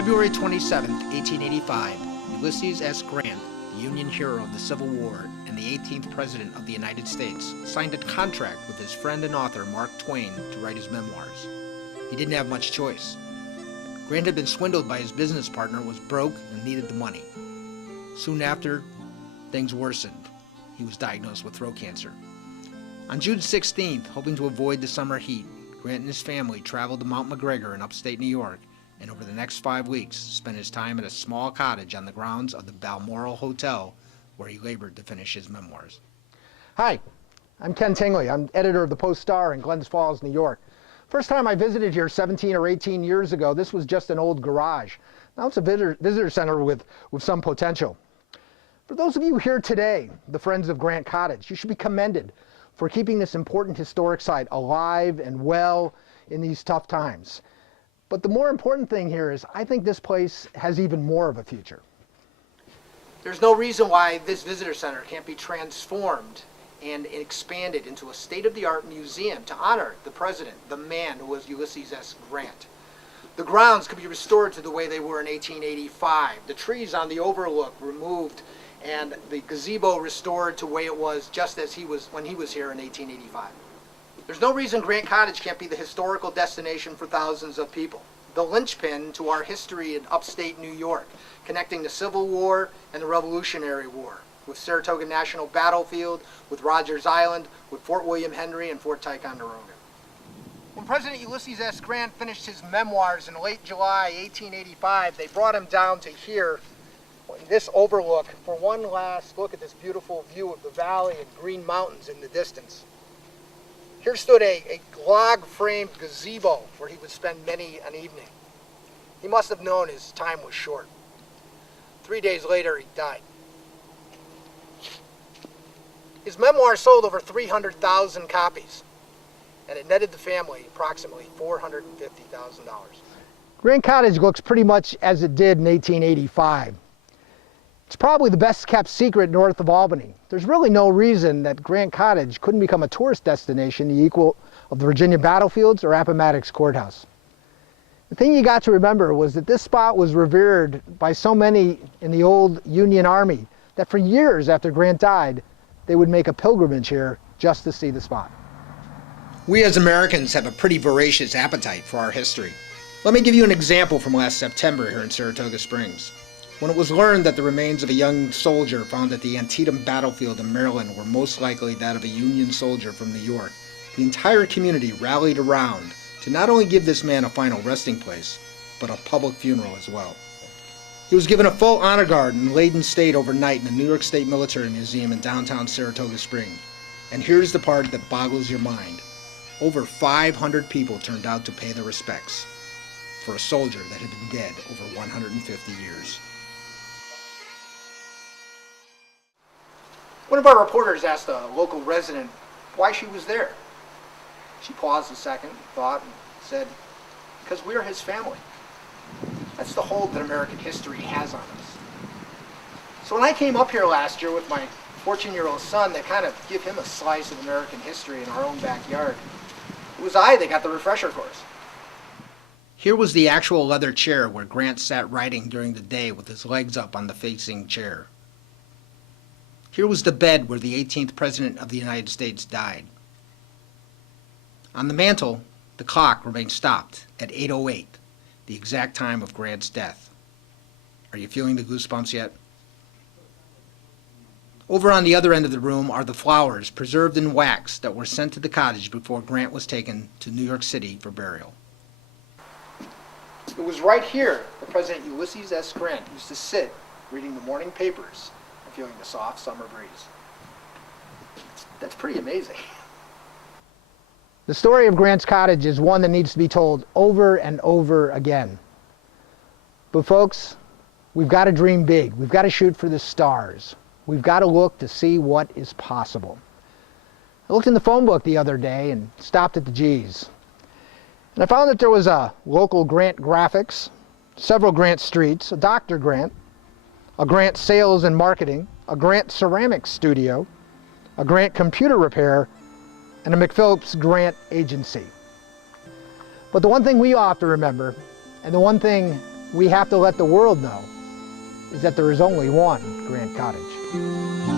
February 27, 1885, Ulysses S. Grant, the Union hero of the Civil War and the 18th President of the United States, signed a contract with his friend and author Mark Twain to write his memoirs. He didn't have much choice. Grant had been swindled by his business partner, was broke, and needed the money. Soon after, things worsened. He was diagnosed with throat cancer. On June 16th, hoping to avoid the summer heat, Grant and his family traveled to Mount McGregor in upstate New York, and over the next 5 weeks spent his time at a small cottage on the grounds of the Balmoral Hotel, where he labored to finish his memoirs. Hi, I'm Ken Tingley. I'm editor of the Post-Star in Glens Falls, New York. First time I visited here 17 or 18 years ago, this was just an old garage. Now it's a visitor center with some potential. For those of you here today, the Friends of Grant Cottage, you should be commended for keeping this important historic site alive and well in these tough times. But the more important thing here is I think this place has even more of a future. There's no reason why this visitor center can't be transformed and expanded into a state-of-the-art museum to honor the president, the man who was Ulysses S. Grant. The grounds could be restored to the way they were in 1885. The trees on the overlook removed and the gazebo restored to the way it was just as when he was here in 1885. There's no reason Grant Cottage can't be the historical destination for thousands of people. The linchpin to our history in upstate New York, connecting the Civil War and the Revolutionary War, with Saratoga National Battlefield, with Rogers Island, with Fort William Henry, and Fort Ticonderoga. When President Ulysses S. Grant finished his memoirs in late July 1885, they brought him down to here, in this overlook, for one last look at this beautiful view of the valley and green mountains in the distance. Here stood a log-framed gazebo where he would spend many an evening. He must have known his time was short. 3 days later, he died. His memoir sold over 300,000 copies, and it netted the family approximately $450,000. Grant Cottage looks pretty much as it did in 1885. It's probably the best kept secret north of Albany. There's really no reason that Grant Cottage couldn't become a tourist destination the equal of the Virginia battlefields or Appomattox Courthouse. The thing you got to remember was that this spot was revered by so many in the old Union Army that for years after Grant died, they would make a pilgrimage here just to see the spot. We as Americans have a pretty voracious appetite for our history. Let me give you an example from last September here in Saratoga Springs. When it was learned that the remains of a young soldier found at the Antietam battlefield in Maryland were most likely that of a Union soldier from New York, the entire community rallied around to not only give this man a final resting place, but a public funeral as well. He was given a full honor guard and laid in state overnight in the New York State Military Museum in downtown Saratoga Springs. And here's the part that boggles your mind. Over 500 people turned out to pay their respects for a soldier that had been dead over 150 years. One of our reporters asked a local resident why she was there. She paused a second, thought, and said, because we're his family. That's the hold that American history has on us. So when I came up here last year with my 14-year-old son to kind of give him a slice of American history in our own backyard, it was I that got the refresher course. Here was the actual leather chair where Grant sat writing during the day with his legs up on the facing chair. Here was the bed where the 18th President of the United States died. On the mantel, the clock remained stopped at 8:08, the exact time of Grant's death. Are you feeling the goosebumps yet? Over on the other end of the room are the flowers preserved in wax that were sent to the cottage before Grant was taken to New York City for burial. It was right here that President Ulysses S. Grant used to sit reading the morning papers and feeling the soft summer breeze. That's pretty amazing. The story of Grant's Cottage is one that needs to be told over and over again. But folks, we've got to dream big. We've got to shoot for the stars. We've got to look to see what is possible. I looked in the phone book the other day and stopped at the G's. And I found that there was a local Grant Graphics, several Grant Streets, a Dr. Grant, a Grant Sales and Marketing, a Grant Ceramics Studio, a Grant Computer Repair, and a McPhillips Grant Agency. But the one thing we all have to remember, and the one thing we have to let the world know is that there is only one Grant Cottage.